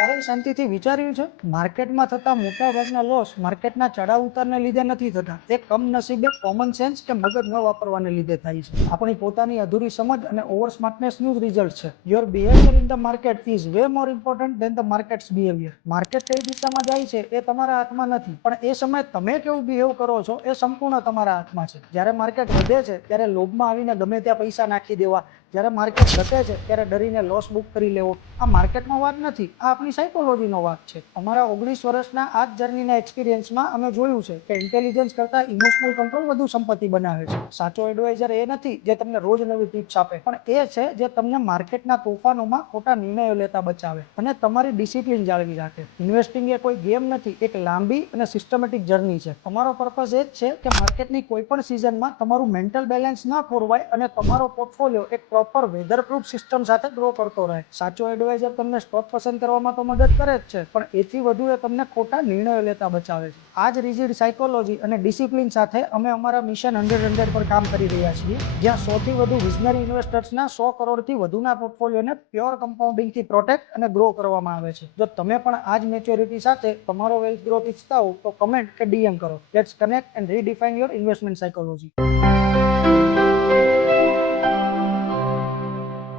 ક્યારેય શાંતિથી વિચાર્યું છે માર્કેટમાં થતા મોટા ભાગના લોસ માર્કેટના ચડાવ ઉતારને લીધે નથી થતા, તે કમનસીબે કોમન સેન્સ કે મગજ ન વાપરવાને લીધે થાય છે. આપણી પોતાની અધૂરી સમજ અને ઓવર સ્માર્ટનેસનું જ રિઝલ્ટ છે. Your behaviour in the market is way more important then the markets behaviour. Market કઈ દિશામાં જાય છે એ તમારા હાથમાં નથી, પણ એ સમયે તમે કેવું બિહેવ કરો છો એ સંપૂર્ણ તમારા હાથમાં છે. જ્યારે માર્કેટ વધે છે ત્યારે લોભમાં આવીને ગમે ત્યાં પૈસા નાખી દેવા, જ્યારે માર્કેટ ઘટે છે ત્યારે ડરીને લોસ બુક કરી લેવો, આ માર્કેટનો વાત નથી, આ આપણી સાયકોલોજીનો વાત છે. અમારા 19 વર્ષના આ જ જર્નીના એક્સપિરિયન્સમાં અમે જોયું છે કે ઇન્ટેલિજન્સ કરતા ઇમોશનલ કંટ્રોલ વધુ સંપત્તિ બનાવે છે. સાચો એડવાઇઝર એ નથી જે તમને રોજ નવી ટિપ્સ આપે, પણ એ છે જે તમને માર્કેટના તોફાનોમાં ખોટા નિર્ણયો લેતા બચાવે અને તમારી ડિસિપ્લિન જાળવી રાખે. ઇન્વેસ્ટિંગ એ કોઈ ગેમ નથી, એક લાંબી અને સિસ્ટમેટિક જર્ની છે. તમારો પર્પઝ એ જ છે કે માર્કેટની કોઈ પણ સિઝનમાં તમારું મેન્ટલ બેલેન્સ ન ખોરવાય અને તમારો પોર્ટફોલિયો એક પ્રોપર વેધરપ્રૂફ સિસ્ટમ સાથે ગ્રો કરતો રહે. સાચો એડવાઇઝર તમને સ્ટોક પસંદ કરવામાં તો મદદ કરે જ છે, પણ એથી વધુ એ તમને ખોટા નિર્ણયો લેતા બચાવે છે. આ જ રિજિડ સાયકોલોજી અને ડિસિપ્લિન સાથે અમે અમારા મિશન 100 પર કામ કરી રહ્યા છીએ, જ્યાં 100 થી વધુ વિઝનરી ઇન્વેસ્ટર્સના 100 કરોડથી વધુના પોર્ટફોલિયોને પ્યોર કમ્પાઉન્ડિંગથી પ્રોટેક્ટ અને ગ્રો કરવામાં આવે છે. જો તમે પણ આ જ મેચ્યોરિટી સાથે તમારો વેલ્થ ગ્રોથ ઈચ્છતા હો તો કમેન્ટ કે ડીએમ કરો. Let's connect and redefine your investment psychology.